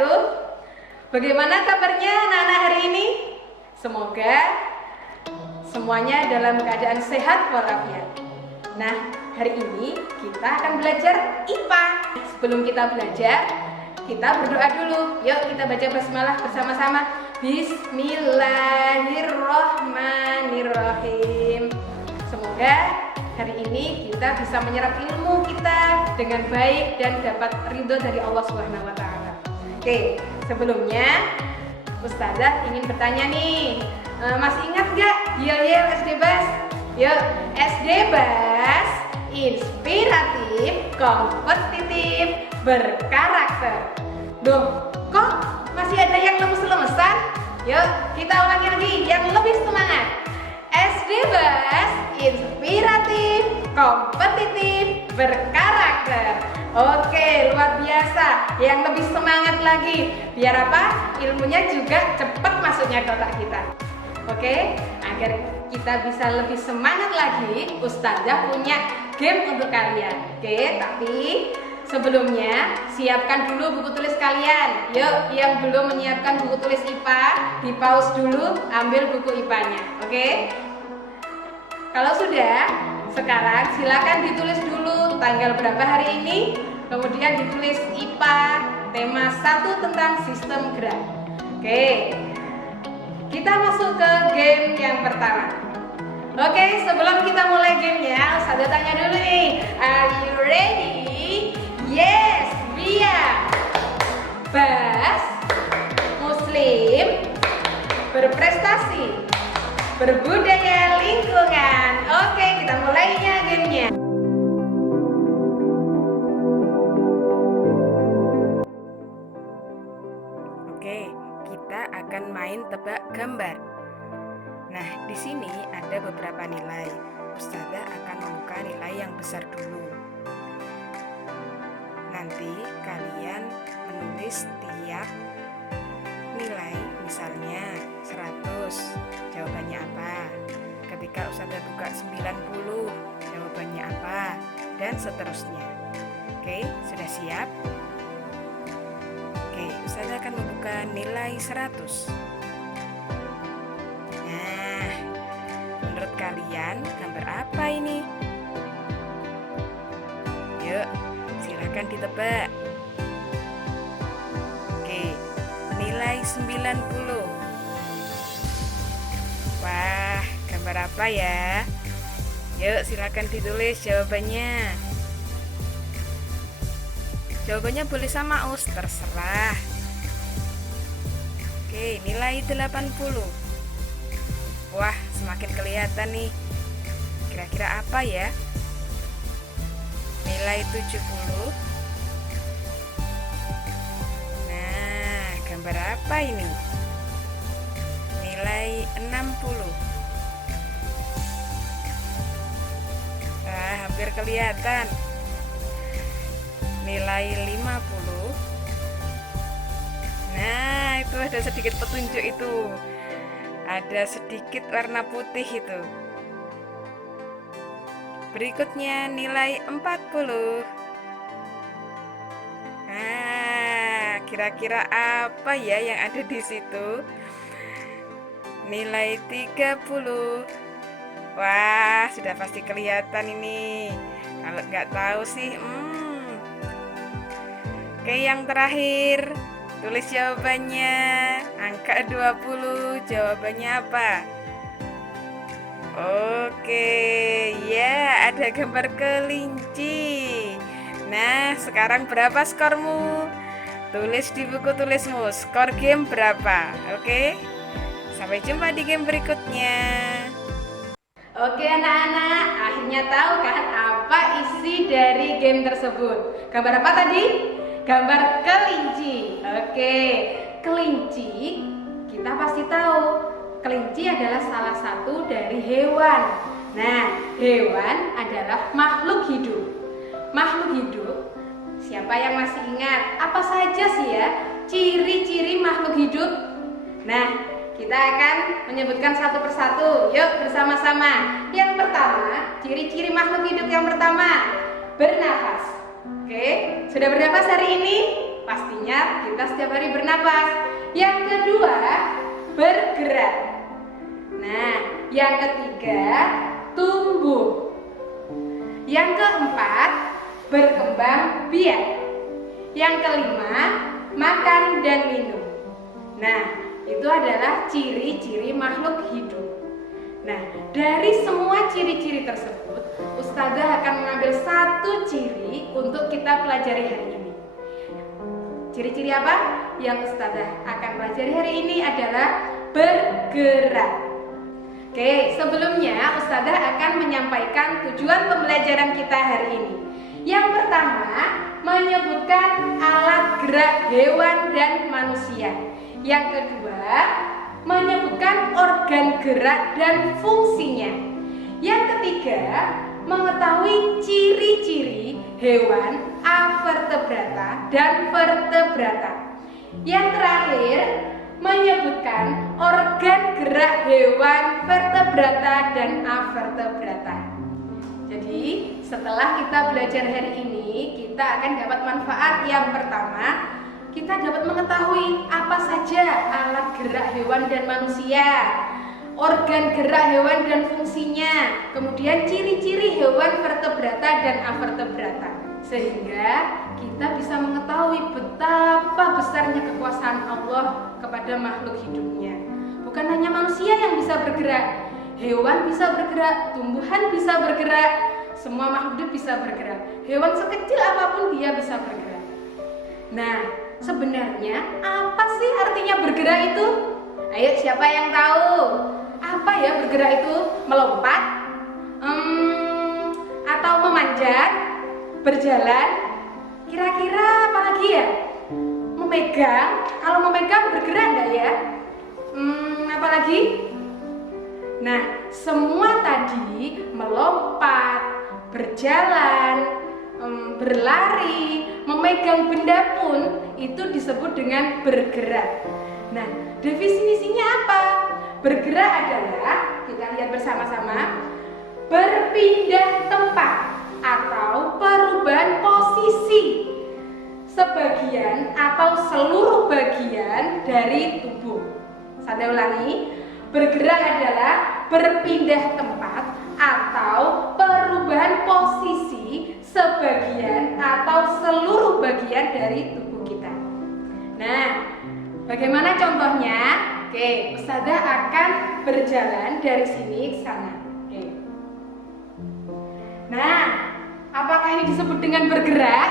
wabarakatuh. Bagaimana kabarnya anak-anak hari ini? Semoga semuanya dalam keadaan sehat walafiat. Nah, hari ini kita akan belajar IPA. Sebelum kita belajar, kita berdoa dulu. Yuk kita baca basmalah bersama-sama. Bismillahirrahmanirrahim. Semoga hari ini kita bisa menyerap ilmu kita dengan baik dan dapat ridho dari Allah Subhanahu wa Ta'ala. Oke, sebelumnya Ustazah ingin bertanya nih, masih ingat gak yel-yel SD Bas? Yuk, SD Bas inspiratif, kompetitif, berkarakter. Duh, kok masih ada yang lemes-lemesan? Yuk, kita ulangi lagi yang lebih semangat. SD Bas inspiratif, kompetitif, berkarakter. Oke, luar biasa. Yang lebih semangat lagi. Biar apa? Ilmunya juga cepat masuknya ke otak kita. Oke, agar kita bisa lebih semangat lagi, Ustazah punya game untuk kalian. Oke, tapi sebelumnya siapkan dulu buku tulis kalian. Yuk, yang belum menyiapkan buku tulis IPA, di pause dulu, ambil buku IPA-nya. Oke? Kalau sudah, sekarang silakan ditulis dulu tanggal berapa hari ini, kemudian ditulis IPA tema 1 tentang sistem gerak. Oke. Kita masuk ke game yang pertama. Oke, sebelum kita mulai gamenya, Ustazah tanya dulu nih. Are you ready? Yes, Bia. Bas, Muslim, berprestasi, berbudaya lingkungan. Oke, kita mulainya gamenya. Oke, kita akan main tebak gambar. Nah, di sini ada beberapa nilai. Ustazah akan membuka nilai yang besar dulu. Nanti kalian menulis tiap nilai, misalnya 100, jawabannya apa? Ketika Ustazah buka 90, jawabannya apa? Dan seterusnya. Oke, sudah siap? Oke, Ustazah akan membuka nilai 100. Nah, menurut kalian gambar apa ini? Yuk, silahkan ditebak. Oke, nilai 90. Wah, gambar apa ya? Yuk, silahkan ditulis jawabannya. Jawabannya boleh sama Us, terserah. Oke, nilai 80. Wah, semakin kelihatan nih. Kira-kira apa ya? Nilai 70. Nah, gambar apa ini? Nilai 60. Nah, hampir kelihatan. Nilai 50. Nah, itu ada sedikit petunjuk itu. Ada sedikit warna putih itu. Berikutnya nilai 40. Nah, kira-kira apa ya yang ada di situ? Nilai 30. Wah, sudah pasti kelihatan ini. Kalau nggak tahu sih, Oke, yang terakhir, tulis jawabannya. Angka 20, jawabannya apa? Oke, ya, ada gambar kelinci. Nah, sekarang berapa skormu? Tulis di buku tulismu, skor game berapa? Oke, sampai jumpa di game berikutnya. Oke anak-anak, akhirnya tahu kan apa isi dari game tersebut? Gambar apa tadi? Gambar kelinci. Oke, kelinci kita pasti tahu. Kelinci adalah salah satu dari hewan. Nah, hewan adalah makhluk hidup. Makhluk hidup, siapa yang masih ingat? Apa saja sih ya ciri-ciri makhluk hidup? Nah, kita akan menyebutkan satu persatu. Yuk bersama-sama. Yang pertama, ciri-ciri makhluk hidup yang pertama, bernafas. Oke, sudah bernafas hari ini? pastinya kita setiap hari bernapas. Yang kedua, bergerak. Nah, yang ketiga, tumbuh. Yang keempat, berkembang biak. Yang kelima, makan dan minum. Nah, itu adalah ciri-ciri makhluk hidup. Nah, dari semua ciri-ciri tersebut, Ustazah akan mengambil satu ciri untuk kita pelajari hari ini. Ciri-ciri apa yang Ustazah akan pelajari hari ini adalah bergerak. Oke, sebelumnya Ustazah akan menyampaikan tujuan pembelajaran kita hari ini. Yang pertama, menyebutkan alat gerak hewan dan manusia. Yang kedua, menyebutkan organ gerak dan fungsinya. Yang ketiga, mengetahui ciri-ciri hewan avertebrata dan vertebrata. Yang terakhir, menyebutkan organ gerak hewan vertebrata dan avertebrata. Jadi, setelah kita belajar hari ini, kita akan dapat manfaat. Yang pertama, kita dapat mengetahui apa saja alat gerak hewan dan manusia, organ gerak hewan dan fungsinya, kemudian ciri-ciri hewan vertebrata dan avertebrata, sehingga kita bisa mengetahui betapa besarnya kekuasaan Allah kepada makhluk hidupnya. Bukan hanya manusia yang bisa bergerak, hewan bisa bergerak, tumbuhan bisa bergerak, semua makhluk hidup bisa bergerak. Hewan sekecil apapun dia bisa bergerak. Nah, sebenarnya apa sih artinya bergerak itu? Ayo, siapa yang tahu? Apa ya bergerak itu? Melompat? Atau memanjat? Berjalan? Kira-kira apa lagi ya? Memegang? Kalau memegang bergerak enggak ya? Apa lagi? Nah, semua tadi melompat, berjalan, berlari, memegang benda pun itu disebut dengan bergerak. Nah, definisinya apa? Bergerak adalah, kita lihat bersama-sama, berpindah tempat atau perubahan posisi sebagian atau seluruh bagian dari tubuh. Saya ulangi, bergerak adalah berpindah tempat atau perubahan posisi sebagian atau seluruh bagian dari tubuh kita. Nah, bagaimana contohnya? Oke, Ustazah akan berjalan dari sini ke sana. Oke. Nah, apakah ini disebut dengan bergerak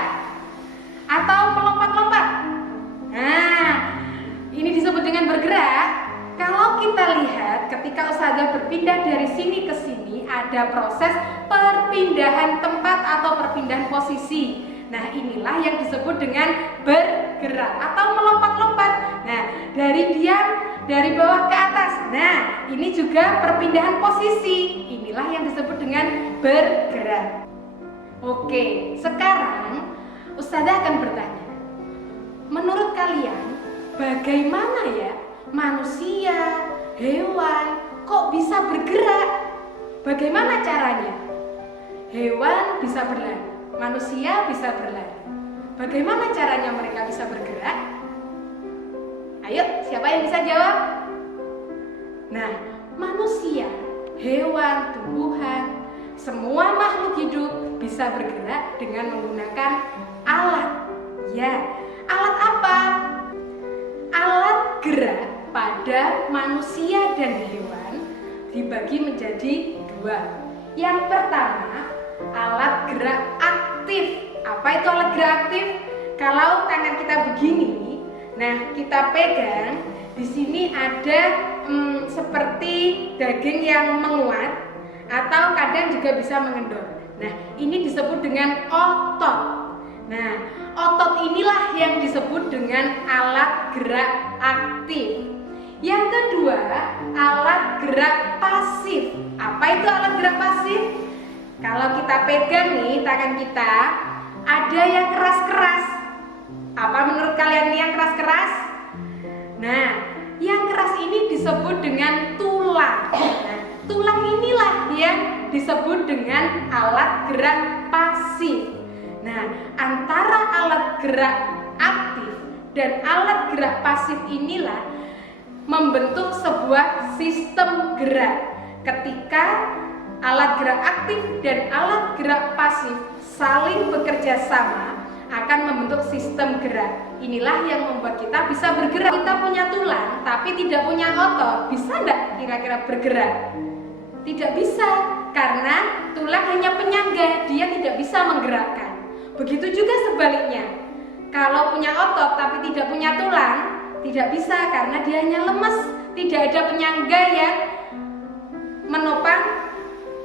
atau melompat-lompat? Nah, ini disebut dengan bergerak. Kalau kita lihat ketika Ustazah berpindah dari sini ke sini, ada proses perpindahan tempat atau perpindahan posisi. Nah, inilah yang disebut dengan bergerak atau melompat-lompat. Nah, dari diam, dari bawah ke atas. Nah, ini juga perpindahan posisi. Inilah yang disebut dengan bergerak. Oke, sekarang Ustazah akan bertanya. Menurut kalian, bagaimana ya manusia, hewan kok bisa bergerak? Bagaimana caranya? Hewan bisa berlari, manusia bisa berlari. Bagaimana caranya mereka bisa bergerak? Ayo, siapa yang bisa jawab? Nah, manusia, hewan, tumbuhan, semua makhluk hidup bisa bergerak dengan menggunakan alat. Ya, alat apa? Alat gerak pada manusia dan hewan dibagi menjadi dua. Yang pertama, alat gerak aktif. Apa itu alat gerak aktif? Kalau tangan kita begini, nah kita pegang, di sini ada seperti daging yang menguat atau kadang juga bisa mengendor. Nah, ini disebut dengan otot. Nah, otot inilah yang disebut dengan alat gerak aktif. Yang kedua, alat gerak pasif. Apa itu alat gerak pasif? Kalau kita pegang nih tangan kita, ada yang keras-keras. Apa menurut kalian nih yang keras-keras? Nah, yang keras ini disebut dengan tulang. Nah, tulang inilah yang disebut dengan alat gerak pasif. Nah, antara alat gerak aktif dan alat gerak pasif inilah membentuk sebuah sistem gerak. Ketika alat gerak aktif dan alat gerak pasif saling bekerja sama akan membentuk sistem gerak. Inilah yang membuat kita bisa bergerak. Kita punya tulang tapi tidak punya otot, bisa enggak kira-kira bergerak? Tidak bisa, karena tulang hanya penyangga, dia tidak bisa menggerakkan. Begitu juga sebaliknya, kalau punya otot tapi tidak punya tulang, tidak bisa karena dia hanya lemes, tidak ada penyangga yang menopang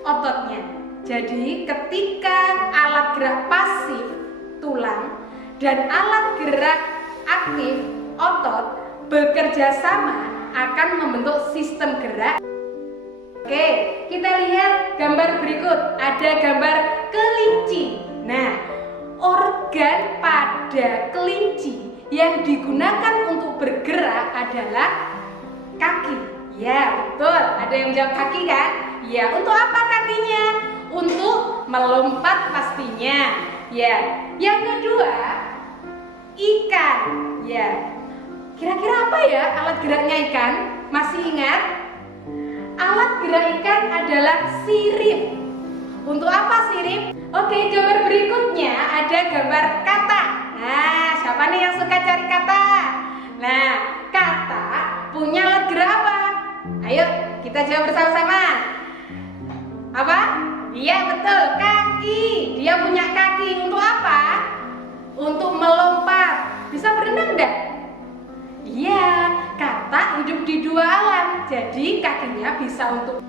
ototnya. Jadi ketika alat gerak pasif tulang dan alat gerak aktif otot bekerja sama akan membentuk sistem gerak. Oke, kita lihat gambar berikut. Ada gambar kelinci. Nah, organ pada kelinci yang digunakan untuk bergerak adalah kaki. Ya, betul. Ada yang jawab kaki kan? Ya, untuk apa kakinya? Untuk melompat pastinya. Ya, yang kedua, ikan. Ya, kira-kira apa ya alat geraknya ikan? Masih ingat? Alat gerak ikan adalah sirip. Untuk apa sirip? Oke, gambar berikutnya ada gambar kata. Nah, siapa nih yang suka cari kata? Nah, kata punya alat gerak apa? Ayo, kita jawab bersama-sama. Apa? Iya, betul, kaki. Dia punya kaki. Untuk apa? Untuk melompat. Bisa berenang enggak? Iya, kata hidup di dua alam. Jadi kakinya bisa untuk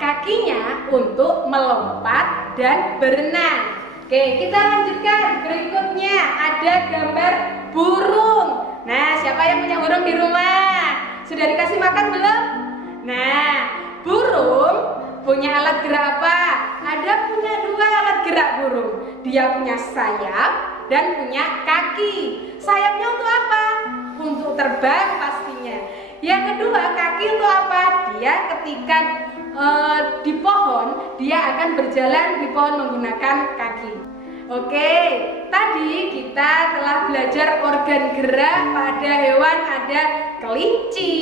kakinya untuk melompat dan berenang. Oke, kita lanjutkan. Berikutnya ada gambar burung. Nah, siapa yang punya burung di rumah? Sudah dikasih makan belum? Nah, burung punya alat gerak apa? Ada punya dua alat gerak burung. Dia punya sayap dan punya kaki. Sayapnya untuk apa? Untuk terbang pastinya. Yang kedua, kaki untuk apa? Dia ketika di pohon, dia akan berjalan di pohon menggunakan kaki. Oke, tadi kita telah belajar organ gerak pada hewan. Ada kelinci,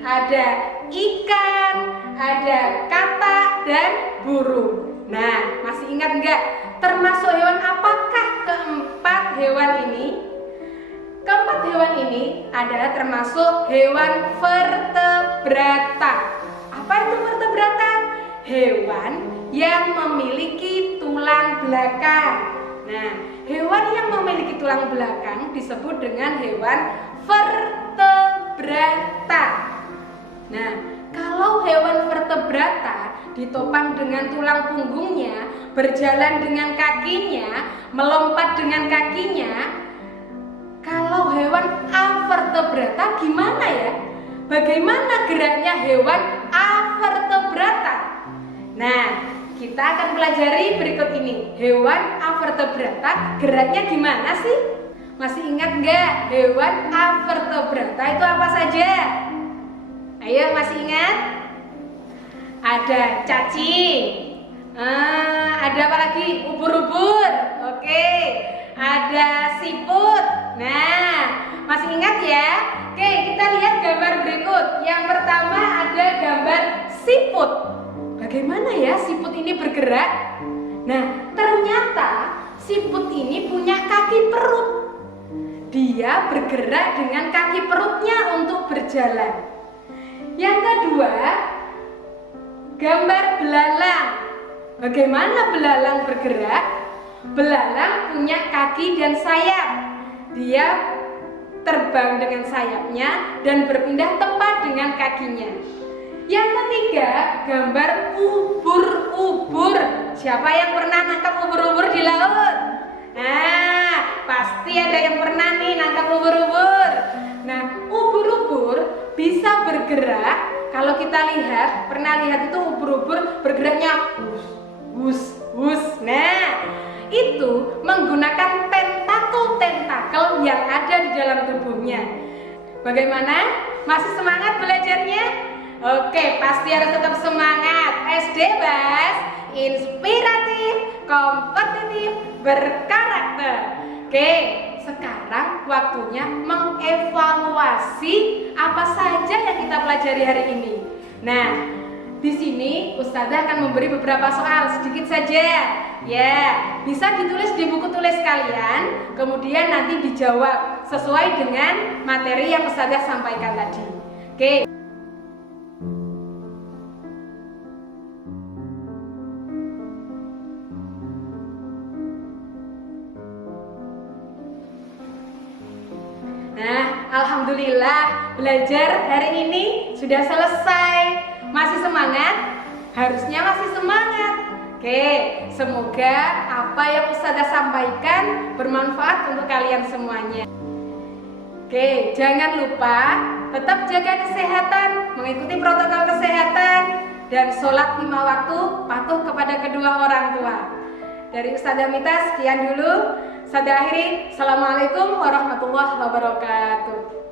ada ikan, ada katak dan burung. Nah, masih ingat nggak? Termasuk hewan apakah keempat hewan ini? Keempat hewan ini adalah termasuk hewan vertebrata. Apa itu vertebrata? Hewan yang memiliki tulang belakang. Nah, hewan yang memiliki tulang belakang disebut dengan hewan vertebrata. Nah, kalau hewan vertebrata ditopang dengan tulang punggungnya, berjalan dengan kakinya, melompat dengan kakinya. Kalau hewan avertebrata gimana ya? Bagaimana geraknya hewan avertebrata? Nah, kita akan pelajari berikut ini. Hewan avertebrata geraknya gimana sih? Masih ingat nggak? Hewan avertebrata itu apa saja? Ayo, masih ingat? Ada cacing, ada apa lagi? Ubur-ubur. Oke, ada siput. Nah, masih ingat ya? Oke, kita lihat gambar berikut. Yang pertama ada gambar siput. Bagaimana ya siput ini bergerak? Nah, ternyata siput ini punya kaki perut. Dia bergerak dengan kaki perutnya untuk berjalan. Yang kedua, gambar belalang. Bagaimana belalang bergerak? Belalang punya kaki dan sayap. Dia terbang dengan sayapnya dan berpindah tempat dengan kakinya. Yang ketiga, gambar ubur-ubur. Siapa yang pernah nangkap ubur-ubur di laut? Nah, pasti ada yang pernah nih nangkap ubur-ubur. Nah, ubur-ubur bisa bergerak. Kalau kita lihat, pernah lihat itu ubur-ubur bergeraknya wus. Nah, itu menggunakan tentakel yang ada di dalam tubuhnya. Bagaimana? Masih semangat belajarnya? Oke, pasti harus tetap semangat. SD Bas, inspiratif, kompetitif, berkarakter. Oke, sekarang sekarang waktunya mengevaluasi apa saja yang kita pelajari hari ini. Nah, di sini Ustazah akan memberi beberapa soal sedikit saja. Ya, bisa ditulis di buku tulis kalian, kemudian nanti dijawab sesuai dengan materi yang Ustazah sampaikan tadi. Oke. Nah, alhamdulillah belajar hari ini sudah selesai. Masih semangat? Harusnya masih semangat. Oke, semoga apa yang Ustazah sampaikan bermanfaat untuk kalian semuanya. Oke, jangan lupa tetap jaga kesehatan, mengikuti protokol kesehatan, dan sholat 5 waktu, patuh kepada kedua orang tua. Dari Ustazah Mita sekian dulu. Saya akhiri. Assalamualaikum warahmatullahi wabarakatuh.